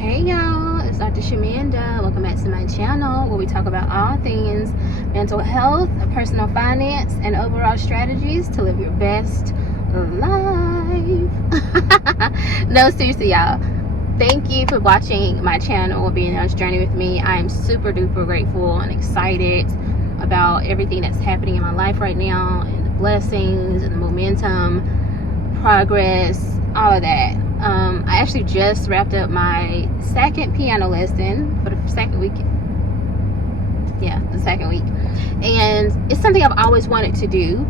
Hey y'all, it's Dr. Shamanda. Welcome back to my channel where we talk about all things mental health, personal finance, and overall strategies to live your best life. No, seriously y'all, thank you for watching my channel or being on this journey with me. I am super duper grateful and excited about everything that's happening in my life right now, and the blessings and the momentum, progress, all of that. I actually just wrapped up my second piano lesson for the second week. Yeah, the second week. And it's something I've always wanted to do.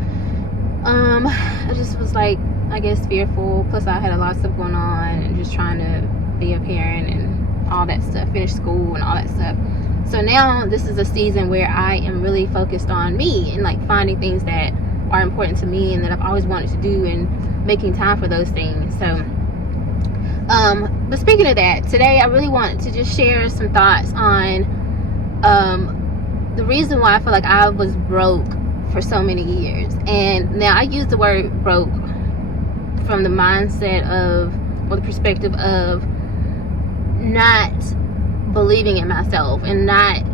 I just was like, I guess, fearful. Plus I had a lot of stuff going on and just trying to be a parent and all that stuff, finish school and all that stuff. So now this is a season where I am really focused on me and like finding things that are important to me and that I've always wanted to do and making time for those things. So but speaking of that, today I really wanted to just share some thoughts on the reason why I feel like I was broke for so many years. And now I use the word broke from the mindset of, or the perspective of, not believing in myself and not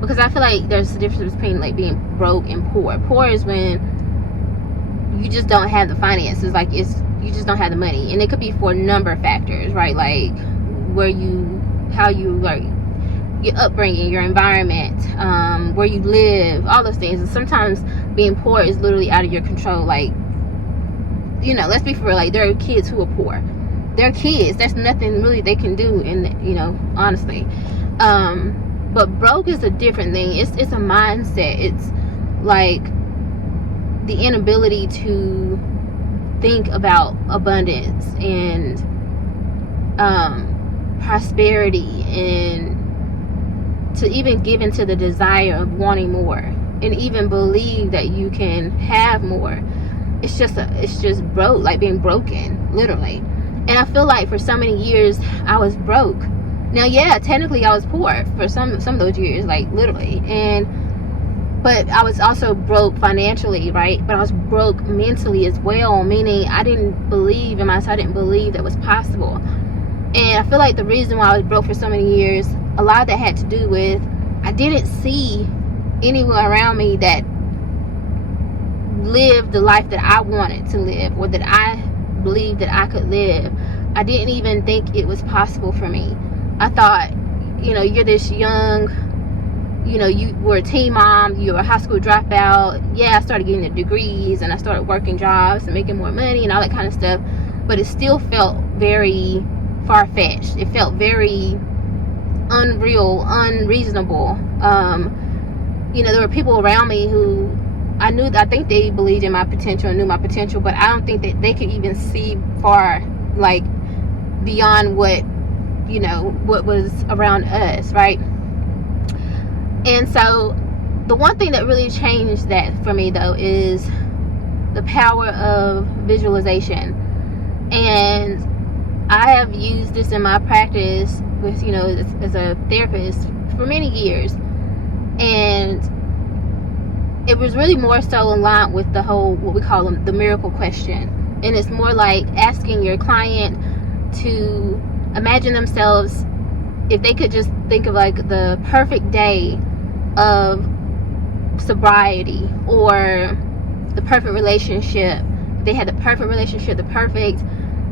because I feel like there's a difference between like being broke and poor. Poor is when you just don't have the finances, like you just don't have the money, and it could be for a number of factors, right? Like how you like your upbringing, your environment, where you live, all those things. And sometimes being poor is literally out of your control. Like, you know, let's be for real, like there are kids who are poor. They're kids. There's nothing really they can do, and you know, honestly. But broke is a different thing. It's a mindset. It's like the inability to think about abundance and prosperity, and to even give into the desire of wanting more and even believe that you can have more. It's just broke, like being broken, literally. And I feel like for so many years I was broke. Now, yeah, technically I was poor for some of those years, like literally. But I was also broke financially, right? But I was broke mentally as well, meaning I didn't believe in myself. I didn't believe that was possible. And I feel like the reason why I was broke for so many years, a lot of that had to do with I didn't see anyone around me that lived the life that I wanted to live, or that I believed that I could live. I didn't even think it was possible for me. I thought, you know, you're this young, you know, you were a teen mom, you were a high school dropout. Yeah, I started getting the degrees and I started working jobs and making more money and all that kind of stuff, but it still felt very far-fetched. It felt very unreal, unreasonable. You know, there were people around me who I think they believed in my potential and knew my potential, but I don't think that they could even see far, like beyond what, you know, what was around us, right? And so the one thing that really changed that for me though is the power of visualization. And I have used this in my practice with, you know, as a therapist for many years. And it was really more so in line with the whole, what we call the miracle question. And it's more like asking your client to imagine themselves, if they could just think of like the perfect day of sobriety, or the perfect relationship. They had the perfect relationship, the perfect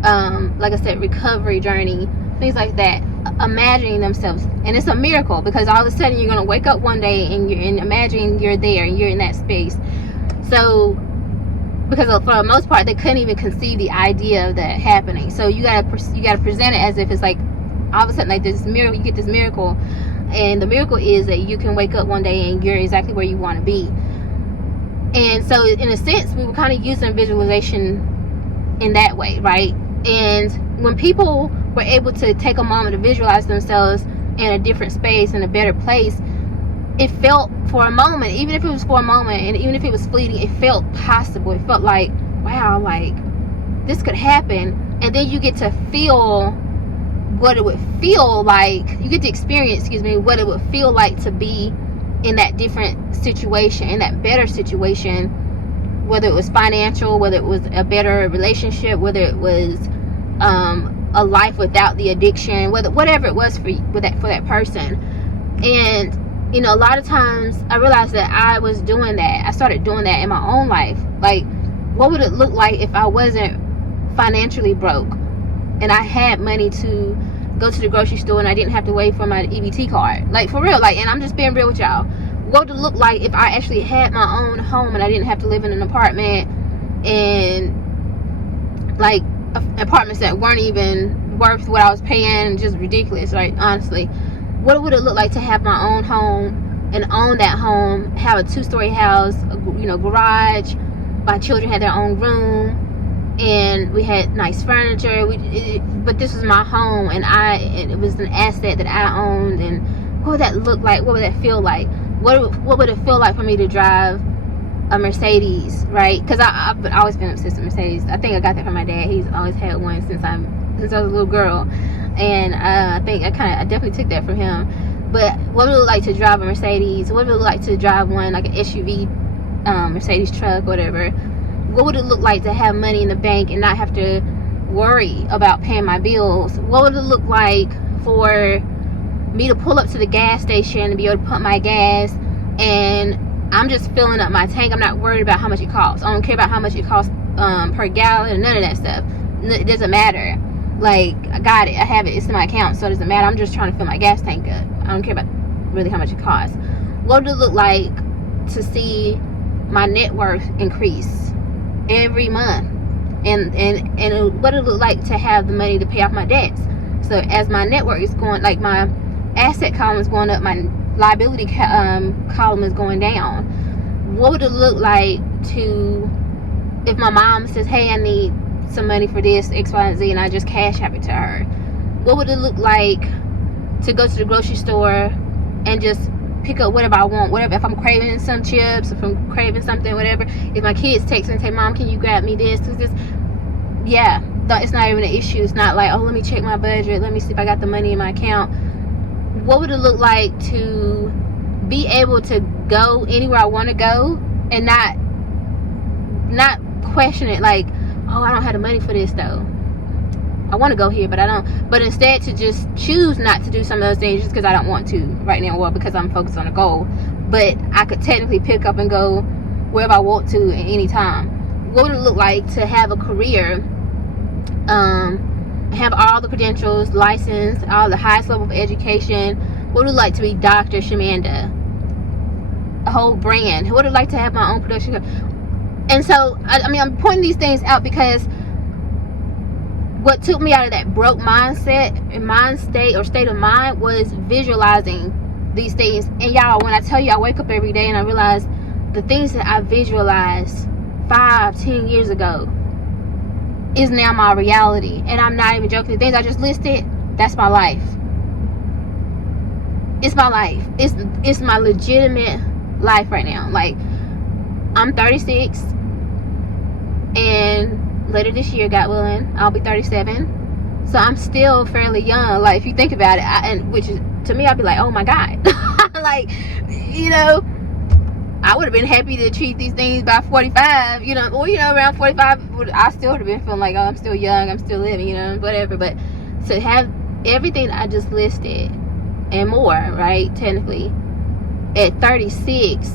like I said, recovery journey, things like that. Imagining themselves, and it's a miracle because all of a sudden you're going to wake up one day and imagine you're there and you're in that space. So because for the most part they couldn't even conceive the idea of that happening, so you gotta present it as if it's like all of a sudden like this miracle, you get this miracle. And the miracle is that you can wake up one day and you're exactly where you want to be. And so in a sense we were kind of using visualization in that way, right? And when people were able to take a moment to visualize themselves in a different space, in a better place, it felt for a moment, even if it was for a moment and even if it was fleeting, it felt possible. It felt like, wow, like this could happen. And then you get to feel what it would feel like, you get to experience, what it would feel like to be in that different situation, in that better situation, whether it was financial, whether it was a better relationship, whether it was a life without the addiction, whatever it was for that person. And you know, a lot of times I realized that I was doing that. I started doing that in my own life. Like, what would it look like if I wasn't financially broke and I had money to go to the grocery store and I didn't have to wait for my EBT card? Like, for real. Like, and I'm just being real with y'all. What would it look like if I actually had my own home and I didn't have to live in an apartment, and like apartments that weren't even worth what I was paying, just ridiculous, right? Honestly, what would it look like to have my own home and own that home, have a 2-story house, you know, garage, my children had their own room, and we had nice furniture. But this was my home, and it was an asset that I owned. And what would that look like? What would that feel like? What would it feel like for me to drive a Mercedes, right? Because I've always been obsessed with Mercedes. I think I got that from my dad. He's always had one since I was a little girl, and I think I definitely took that from him. But what would it look like to drive a Mercedes? What would it look like to drive one, like an SUV, Mercedes truck, whatever? What would it look like to have money in the bank and not have to worry about paying my bills? What would it look like for me to pull up to the gas station and be able to pump my gas, and I'm just filling up my tank? I'm not worried about how much it costs. I don't care about how much it costs per gallon, none of that stuff. It doesn't matter. Like, I got it, I have it, it's in my account, so it doesn't matter. I'm just trying to fill my gas tank up. I don't care about really how much it costs. What would it look like to see my net worth increase every month? And what would it look like to have the money to pay off my debts? So as my net worth is going, like my asset column is going up, my liability column is going down. What would it look like to, if my mom says, hey, I need some money for this, X, Y, and Z, and I just cash app it to her? What would it look like to go to the grocery store and just pick up whatever I want, whatever, if I'm craving some chips, if I'm craving something, whatever. If my kids text me and say, Mom, can you grab me this? Yeah, it's not even an issue. It's not like, oh, let me check my budget, let me see if I got the money in my account. What would it look like to be able to go anywhere I want to go and not question it, like, oh, I don't have the money for this though, I want to go here but I don't, but instead to just choose not to do some of those things just because I don't want to right now, or because I'm focused on a goal. But I could technically pick up and go wherever I want to at any time. What would it look like to have a career, have all the credentials, license, all the highest level of education? What would it like to be Dr. Shamanda? A whole brand. What would it like to have my own production? And so, I mean, I'm pointing these things out because what took me out of that broke mindset and mind state or state of mind was visualizing these things. And y'all, when I tell you I wake up every day and I realize the things that I visualized 5-10 years ago is now my reality. And I'm not even joking. The things I just listed, that's my life. It's my life. It's my legitimate life right now. Like, I'm 36, and later this year, God willing, I'll be 37. So I'm still fairly young. Like, if you think about it, which is, to me, I'd be like, oh my God. Like, you know, I would have been happy to achieve these things by 45, you know, or, you know, around 45, I still would have been feeling like, oh, I'm still young, I'm still living, you know, whatever. But to have everything I just listed and more, right, technically, at 36,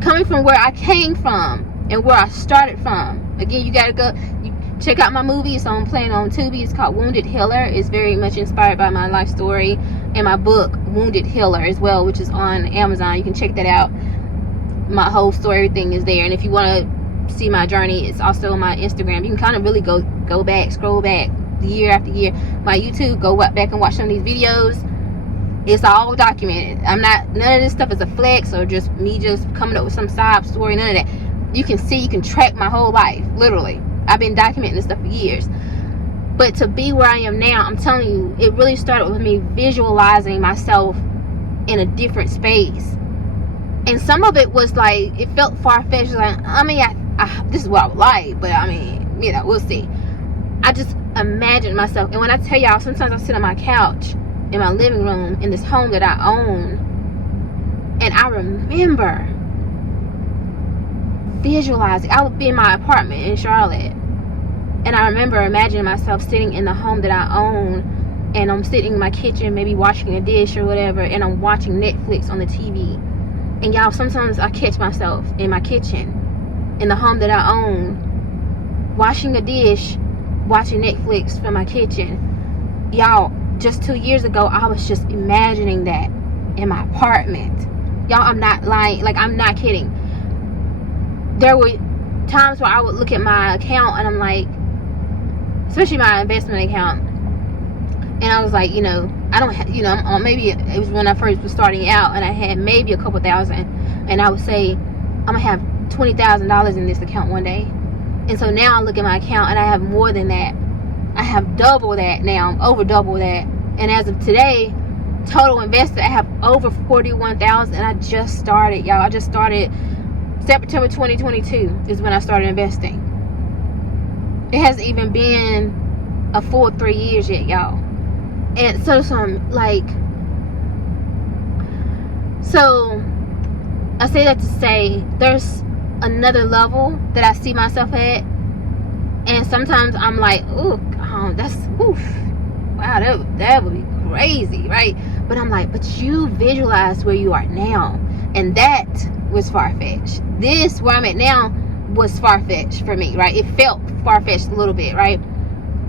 coming from where I came from and where I started from. Again, you gotta go, you check out my movie. It's on playing on Tubi. It's called Wounded Healer. It's very much inspired by my life story, and my book Wounded Healer as well, which is on Amazon. You can check that out. My whole story, everything is there. And if you want to see my journey, it's also on my Instagram. You can kind of really go back, scroll back year after year. My YouTube, go back and watch some of these videos. It's all documented. None of this stuff is a flex or just me just coming up with some sob story, none of that. You can see, you can track my whole life, literally. I've been documenting this stuff for years. But to be where I am now, I'm telling you, it really started with me visualizing myself in a different space. And some of it was like, it felt far-fetched. Like, I mean, this is what I would like, but I mean, you know, we'll see. I just imagined myself. And when I tell y'all, sometimes I sit on my couch in my living room in this home that I own, and I remember visualizing. I would be in my apartment in Charlotte, And I remember imagining myself sitting in the home that I own, and I'm sitting in my kitchen, maybe washing a dish or whatever, and I'm watching Netflix on the TV. And y'all, sometimes I catch myself in my kitchen, in the home that I own, washing a dish, watching Netflix from my kitchen. Y'all, just 2 years ago, I was just imagining that in my apartment. Y'all, I'm not lying. Like, I'm not kidding. There were times where I would look at my account and I'm like, especially my investment account, and I was like, I don't have, maybe it was when I first was starting out and I had maybe a couple thousand, and I would say, I'm gonna have $20,000 in this account one day. And so now I look at my account and I have more than that. I have double that now, over double that. And as of today, total invested, I have over 41,000, and I just started, y'all. I just started September 2022 is when I started investing. It hasn't even been a full 3 years yet, y'all. And so I say that to say there's another level that I see myself at, and sometimes I'm like, wow, that would be crazy, right? But I'm like, but you visualize where you are now, and that was far-fetched. This where I'm at now was far-fetched for me, right? It felt far-fetched a little bit, right?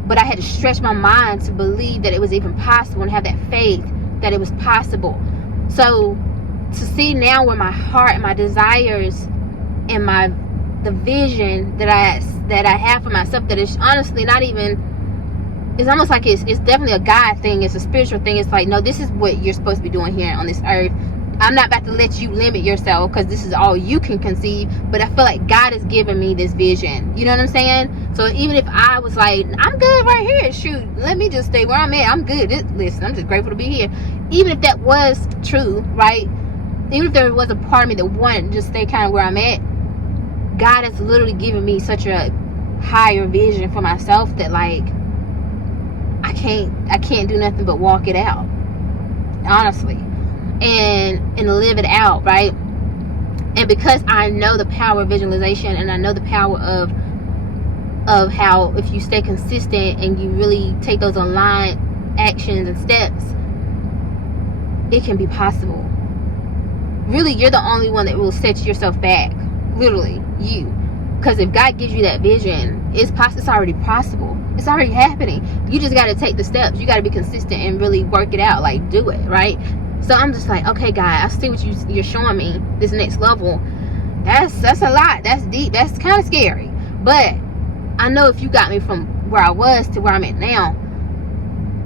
But I had to stretch my mind to believe that it was even possible, and have that faith that it was possible. So to see now where my heart and my desires and the vision that I have for myself, that is honestly not even, it's almost like it's definitely a God thing, it's a spiritual thing. It's like, no, this is what you're supposed to be doing here on this earth. I'm not about to let you limit yourself because this is all you can conceive. But I feel like God has given me this vision. You know what I'm saying? So even if I was like, I'm good right here, shoot, let me just stay where I'm at, I'm good. Listen, I'm just grateful to be here. Even if that was true, right? Even if there was a part of me that wanted to just stay kind of where I'm at, God has literally given me such a higher vision for myself that, like, I can't do nothing but walk it out, honestly, and live it out, right? And because I know the power of visualization, and I know the power of how if you stay consistent and you really take those aligned actions and steps, it can be possible. Really, you're the only one that will set yourself back. Literally, you. Because if God gives you that vision, it's already possible. It's already happening. You just got to take the steps. You got to be consistent and really work it out. Like, do it, right? So I'm just like, okay, God, I see what you're showing me. This next level, that's a lot. That's deep. That's kind of scary. But I know if you got me from where I was to where I'm at now,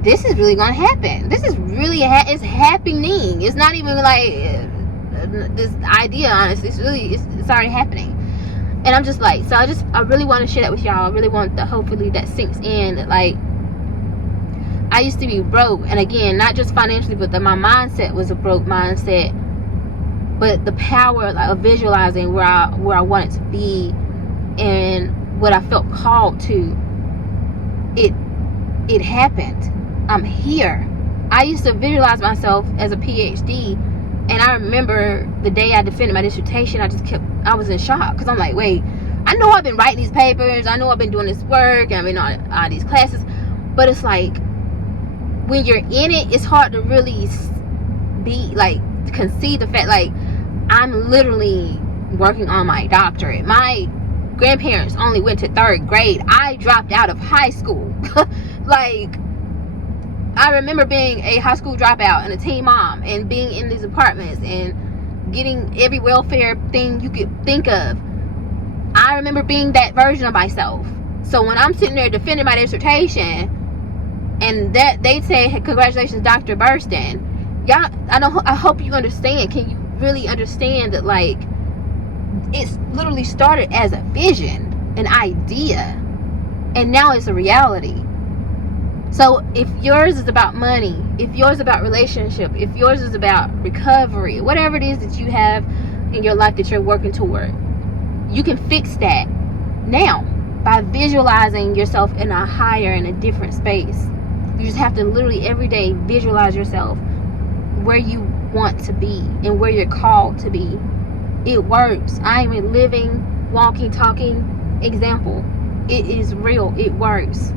this is really going to happen. This is really it's happening. It's not even like this idea, honestly. It's already happening. And I'm just like, so I really want to share that with y'all. I really want that, hopefully that sinks in, that, like, I used to be broke, and again, not just financially, but my mindset was a broke mindset. But the power, like, of visualizing where I wanted to be and what I felt called to, it happened. I'm here. I used to visualize myself as a PhD, and I remember the day I defended my dissertation, I was in shock, because I'm like, wait, I know I've been writing these papers, I know I've been doing this work, and I've been on these classes, but it's like, when you're in it, it's hard to really be, like, conceive the fact, like, I'm literally working on my doctorate. My grandparents only went to 3rd grade. I dropped out of high school. Like, I remember being a high school dropout and a teen mom, and being in these apartments and getting every welfare thing you could think of. I remember being that version of myself. So when I'm sitting there defending my dissertation, and that they say, hey, congratulations, Dr. Burston, y'all, I hope you understand. Can you really understand that, like, it's literally started as a vision, an idea, and now it's a reality. So if yours is about money, if yours is about relationship, if yours is about recovery, whatever it is that you have in your life that you're working toward, you can fix that now by visualizing yourself in a higher and a different space. You just have to literally every day visualize yourself where you want to be and where you're called to be. It works. I am a living, walking, talking example. It is real. It works.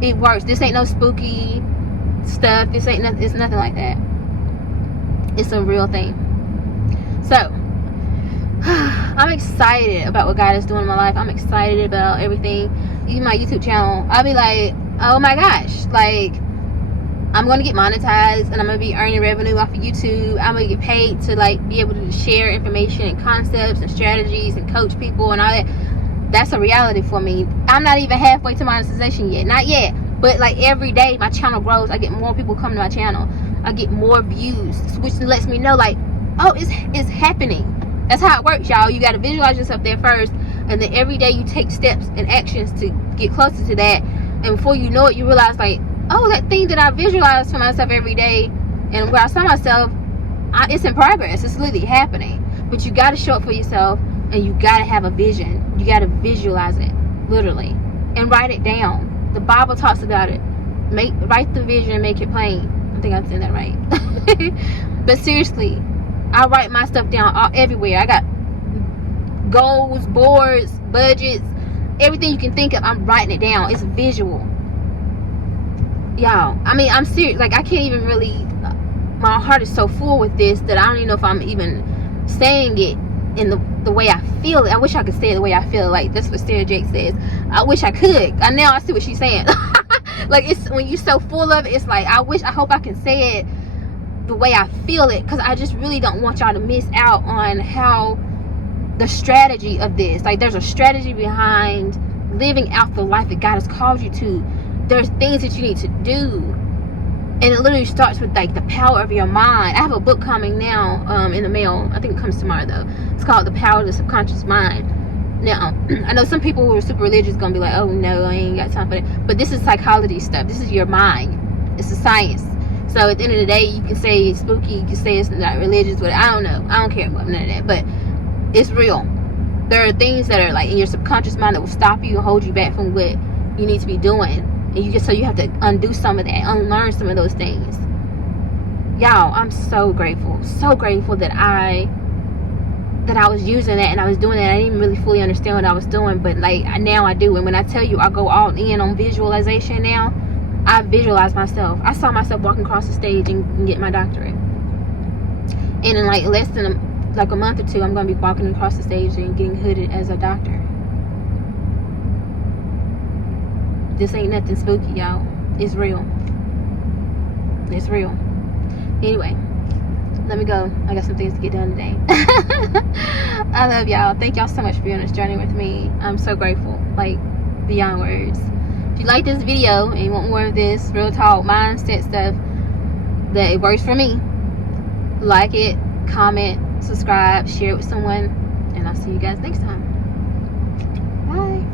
It works. This ain't no spooky stuff. This ain't nothing. It's nothing like that. It's a real thing. So I'm excited about what God is doing in my life. I'm excited about everything. Even my YouTube channel, I'll be like, oh my gosh, like, I'm going to get monetized and I'm going to be earning revenue off of YouTube. I'm going to get paid to like be able to share information and concepts and strategies and coach people and all that. That's a reality for me. I'm not even halfway to monetization yet. Not yet. But like every day my channel grows. I get more people coming to my channel. I get more views, which lets me know like, oh, it's happening. That's how it works, y'all. You got to visualize yourself there first, and then every day you take steps and actions to get closer to that. And before you know it, you realize like, oh, that thing that I visualize for myself every day and where I saw myself, it's in progress. It's literally happening. But you got to show up for yourself, and you got to have a vision. You got to visualize it, literally, and write it down. The Bible talks about it. Write the vision and make it plain. I think I'm saying that right. But seriously, I write my stuff down everywhere. I got goals, boards, budgets, everything you can think of. I'm writing it down. It's visual, y'all. I mean, I'm serious. Like, I can't even really, my heart is so full with this that I don't even know if I'm even saying it in the way I feel it. I wish I could say it the way I feel it. Like, that's what Sarah Jake says. I wish I could. Now I see what she's saying. Like, it's when you're so full of it, it's like, I hope I can say it the way I feel it, because I just really don't want y'all to miss out on how the strategy of this, like, there's a strategy behind living out the life that God has called you to. There's things that you need to do, and it literally starts with like the power of your mind. I have a book coming now in the mail. I think it comes tomorrow though. It's called The Power of the Subconscious Mind. Now, I know some people who are super religious gonna be like, oh no, I ain't got time for that. But this is psychology stuff. This is your mind. It's a science. So at the end of the day, you can say it's spooky, you can say it's not religious, but I don't know. I don't care about none of that. But it's real. There are things that are like in your subconscious mind that will stop you and hold you back from what you need to be doing. And you have to undo some of that, unlearn some of those things. Y'all, I'm so grateful that I was using that and I was doing that. I didn't even really fully understand what I was doing, but like now I do. And when I tell you I go all in on visualization now, I visualize myself. I saw myself walking across the stage and getting my doctorate. And in like less than a month or two, I'm going to be walking across the stage and getting hooded as a doctor. This ain't nothing spooky, y'all. It's real. It's real. Anyway, let me go. I got some things to get done today. I love y'all. Thank y'all so much for being on this journey with me. I'm so grateful. Like, beyond words. If you like this video and you want more of this real talk, mindset stuff that it works for me, like it, comment, subscribe, share it with someone, and I'll see you guys next time. Bye.